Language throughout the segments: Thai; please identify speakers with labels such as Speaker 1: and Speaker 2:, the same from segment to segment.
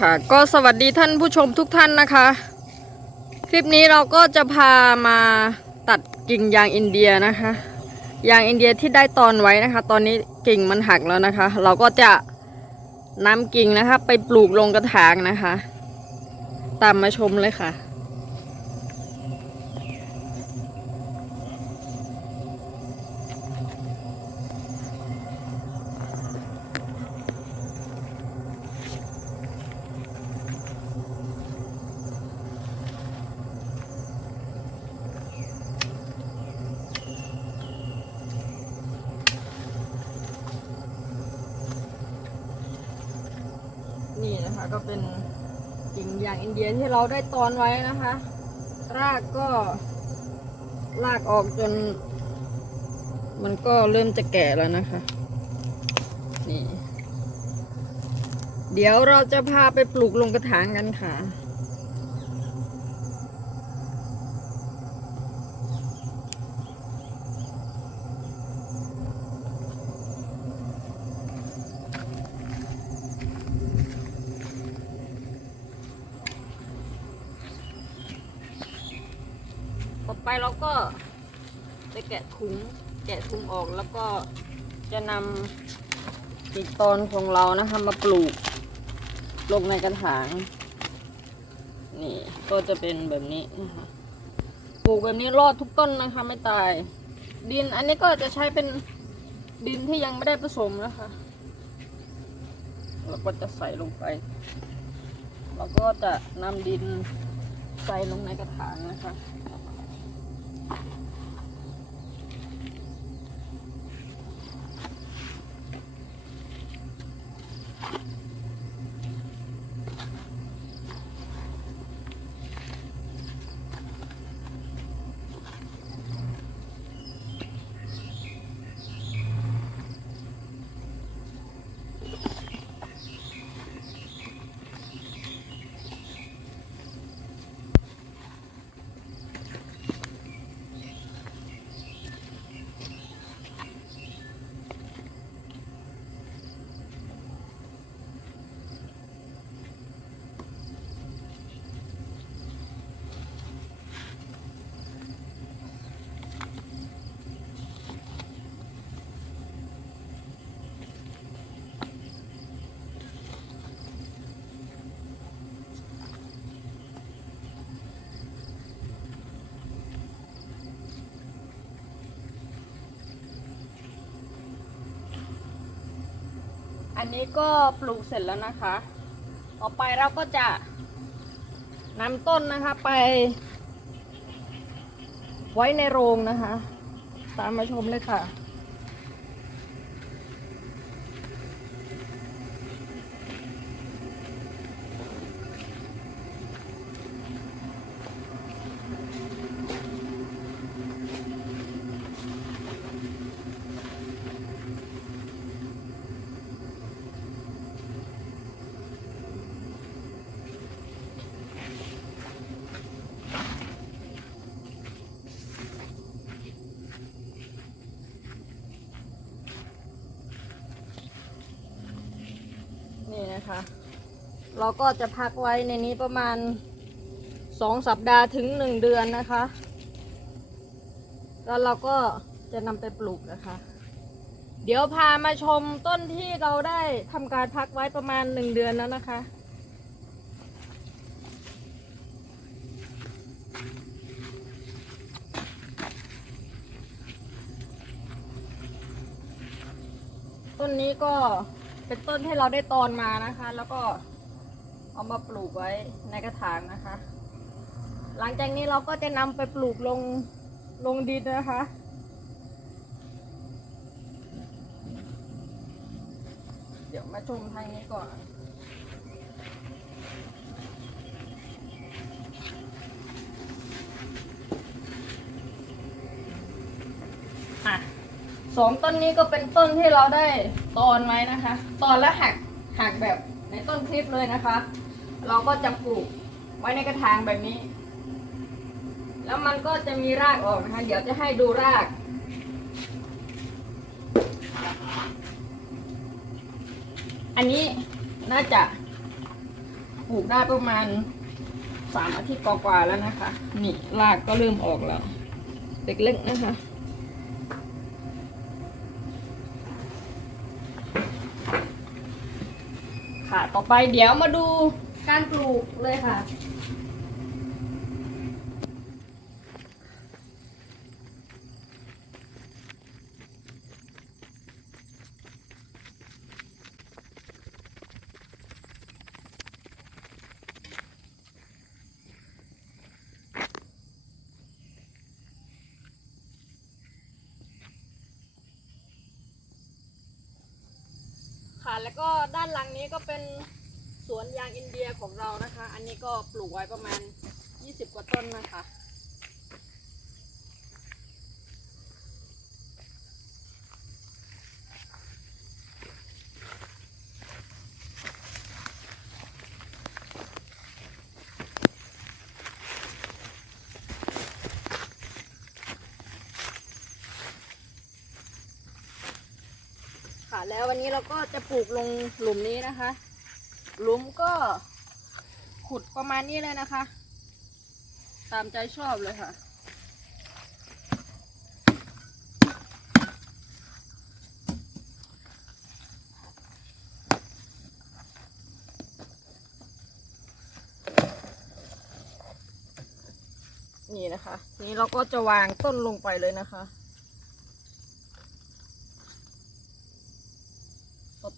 Speaker 1: ค่ะ ก็สวัสดีท่านผู้ชมทุกท่านนะคะ คลิปนี้เราก็จะพามาตัดกิ่งยางอินเดียนะคะ ยางอินเดียที่ได้ตอนไว้นะคะ ตอนนี้กิ่งมันหักแล้วนะคะ เราก็จะนำกิ่งนะคะ ไปปลูกลงกระถางนะคะ ตามมาชมเลยค่ะ ก็เป็นกิ่งยางอินเดียที่เราได้ตอนไว้นะคะ รากก็รากออกจน มันก็เริ่มจะแก่แล้วนะคะ นี่ เดี๋ยวเราจะพาไปปลูกลงกระถางกันค่ะ ไปเราก็จะแกะถุงแกะถุงออกแล้วก็จะนำติดตอนของเรานะคะมาปลูกลงในกระถาง นี่ก็จะเป็นแบบนี้นะคะปลูกแบบนี้รอดทุกต้นนะคะ ไม่ตาย ดินอันนี้ก็จะใช้เป็นดินที่ยังไม่ได้ผสมนะคะเราก็จะใส่ลงไป เราก็จะนำดินใส่ลงในกระถางนะคะ Thank you. อันนี้ก็ปลูกเสร็จแล้วนะคะ ต่อไปเราก็จะนำต้นนะคะไป ไว้ในโรงนะคะ ตามมาชมเลยค่ะ นะคะ เราก็จะพักไว้ในนี้ประมาณสองสัปดาห์ถึงหนึ่งเดือนนะคะ แล้วเราก็จะนำไปปลูกนะคะ เดี๋ยวพามาชมต้นที่เราได้ทำการพักไว้ประมาณหนึ่งเดือนแล้วนะคะต้นนี้ก็ เป็นต้นที่เราได้ตอนมานะคะ แล้วก็เอามาปลูกไว้ในกระถางนะคะ หลังจากนี้เราก็จะนำไปปลูกลงลงดินนะคะเดี๋ยวมาชมทางนี้ก่อน สองต้นนี้ก็เป็นต้นที่เราได้ตอนไว้นะคะ ตอนแล้วหักหักแบบในต้นคลิปเลยนะคะ เราก็จะปลูกไว้ในกระถางแบบนี้ แล้วมันก็จะมีรากออกนะคะ เดี๋ยวจะให้ดูรากอันนี้น่าจะปลูกได้ประมาณสามอาทิตย์กว่าๆแล้วนะคะ นี่รากก็เริ่มออกแล้ว เล็กๆนะคะ ค่ะ ต่อไปเดี๋ยวมาดูการปลูกเลยค่ะ ค่ะแล้วก็ด้านหลังนี้ก็เป็นสวนยางอินเดียของเรานะคะ อันนี้ก็ปลูกไว้ประมาณ 20 กว่าต้นนะคะ แล้ววันนี้เราก็จะปลูกลงหลุมนี้นะคะ หลุมก็ขุดประมาณนี้เลยนะคะ ตามใจชอบเลยค่ะ นี่นะคะ นี้เราก็จะวางต้นลงไปเลยนะคะ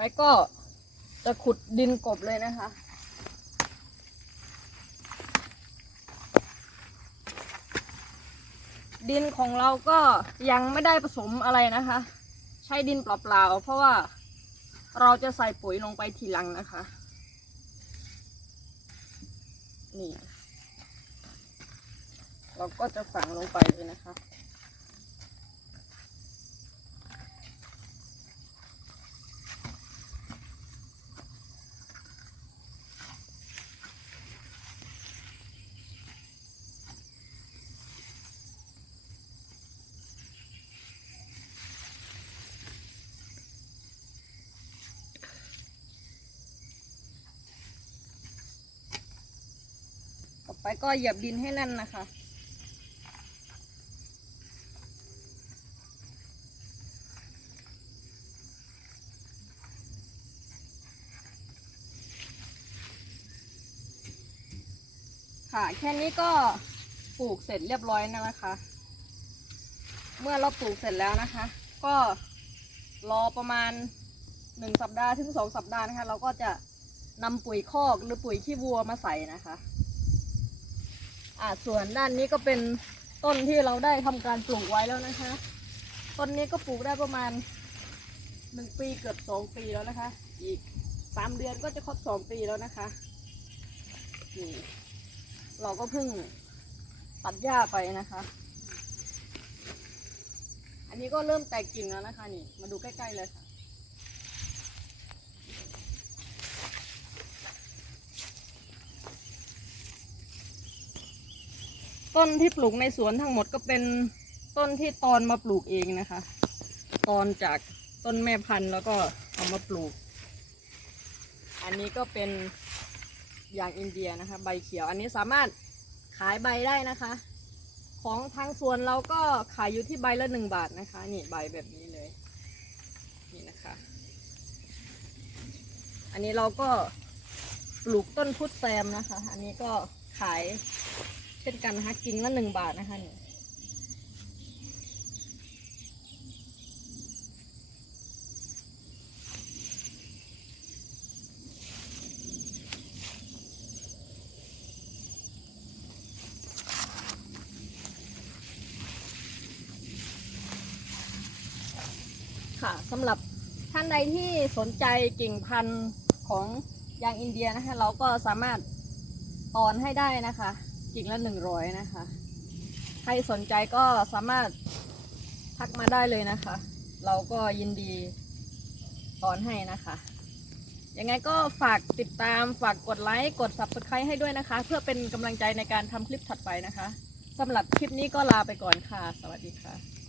Speaker 1: ต่อไปก็จะขุดดินกบเลยนะคะ ดินของเราก็ยังไม่ได้ผสมอะไรนะคะ ใช้ดินเปล่าๆเพราะว่าเราจะใส่ปุ๋ยลงไปทีหลังนะคะ นี่ เราก็จะฝังลงไปเลยนะคะ ไปก็เหยียบดินให้แน่นนะคะ ค่ะแค่นี้ก็ปลูกเสร็จเรียบร้อยแล้วนะคะ เมื่อเราปลูกเสร็จแล้วนะคะ ก็รอประมาณหนึ่งสัปดาห์ถึงสองสัปดาห์นะคะ เราก็จะนำปุ๋ยคอกหรือปุ๋ยขี้วัวมาใส่นะคะ อ่าส่วนด้านนี้ก็เป็นต้นที่เราได้ทำการปลูกไว้แล้วนะคะ ต้นนี้ก็ปลูกได้ประมาณหนึ่งปีเกือบสองปีแล้วนะคะ อีกสามเดือนก็จะครบสองปีแล้วนะคะนี่เราก็เพิ่งตัดหญ้าไปนะคะ อันนี้ก็เริ่มแตกกิ่งแล้วนะคะ นี่ มาดูใกล้ๆเลยค่ะ ต้นที่ปลูกในสวนทั้งหมดก็เป็นต้นที่ตอนมาปลูกเองนะคะ ตอนจากต้นแม่พันธุ์แล้วก็เอามาปลูก อันนี้ก็เป็นยางอินเดียนะคะ ใบเขียว อันนี้สามารถขายใบได้นะคะ ของทางสวนเราก็ขายอยู่ที่ใบละหนึ่งบาทนะคะ นี่ใบแบบนี้เลย นี่นะคะ อันนี้เราก็ปลูกต้นพุทธแซมนะคะ อันนี้ก็ขาย เช่นกันนะคะกิ่งละหนึ่งบาทนะคะนี่ค่ะสำหรับท่านใดที่สนใจกิ่งพันธุ์ของยางอินเดียนะคะ เราก็สามารถตอนให้ได้นะคะ กิ่งละหนึ่งร้อยนะคะ ใครสนใจก็สามารถทักมาได้เลยนะคะ เราก็ยินดีถอนให้นะคะ ยังไงก็ฝากติดตามฝากกดไลค์กด subscribe ให้ด้วยนะคะ เพื่อเป็นกำลังใจในการทำคลิปถัดไปนะคะสำหรับคลิปนี้ก็ลาไปก่อนค่ะ สวัสดีค่ะ